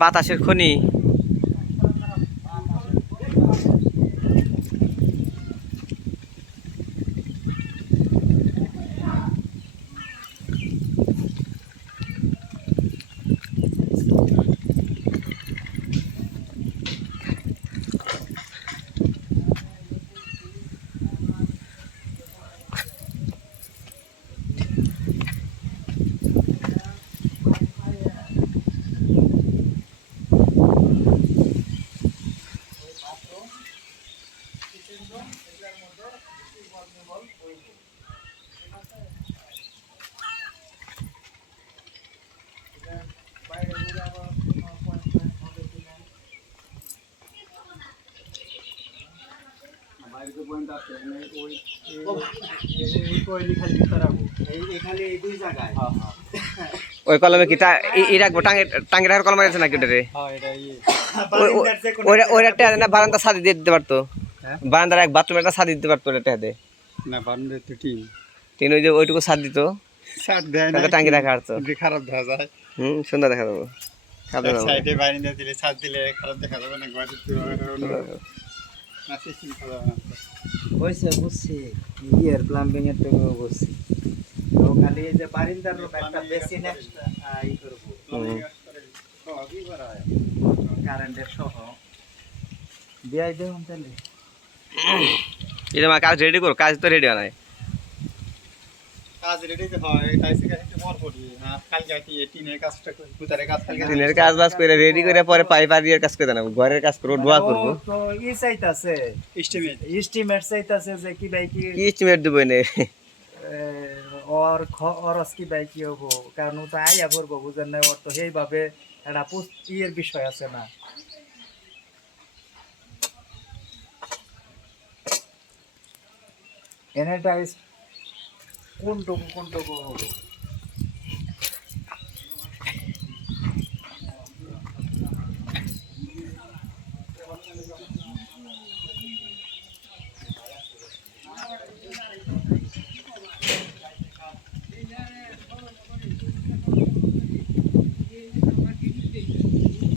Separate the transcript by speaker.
Speaker 1: বাতাসের খনি। ওই কলমে কি ই- রাখব? টাঙ্গে টাঙ্গে রাখার কলম আছে নাকি ওটারে? না বারান্দা সাদি দিয়ে দিতে পারতো?
Speaker 2: হ্যাঁ?
Speaker 1: বারান্দার এক বাথরুম একটা সাদি দিতে পারতো ওটা
Speaker 2: না বান্ডে তো টিম
Speaker 1: তিন ওই যে ওইটুকু সাদ দিত।
Speaker 2: সার দেয় না।
Speaker 1: টাঙ্গি রাখা
Speaker 2: খারাপ দেখা যায়।
Speaker 1: হুম সুন্দর দেখা যাব।
Speaker 2: সাইডে বাইরে দিলে ছাদ দিলে খারাপ দেখা যাবে না
Speaker 3: হয়েছে বুঝছি। ইয়ের প্লাম্বিং এর তো বুঝছি। তো খালি এই যে বারিন্দার একটা বেশি নেই ই করব। কারেন্টের সহ। দিয়ে দেখুন তাহলে।
Speaker 1: আমার কাজ রেডি করো কাজ তো রেডি হয় দিনের কাজ বাজ করে রেডি করে পরে পাইপ আর কাজ করে না ঘরের কাজ করব ডোয়া করব।
Speaker 3: ই চাইতাছে।
Speaker 2: এস্টিমেট
Speaker 3: এস্টিমেট চাইতাছে যে কি ভাই কি
Speaker 1: কি ইস্টিমেট দেবো এনে?
Speaker 3: ওর খরচ কি ভাই কি হব? কারণ তো আইয়া করব বুঝেন না ওর তো সেইভাবে একটা বিষয় আছে না। এনে টাইস কোনটুকু কোনটুকু হব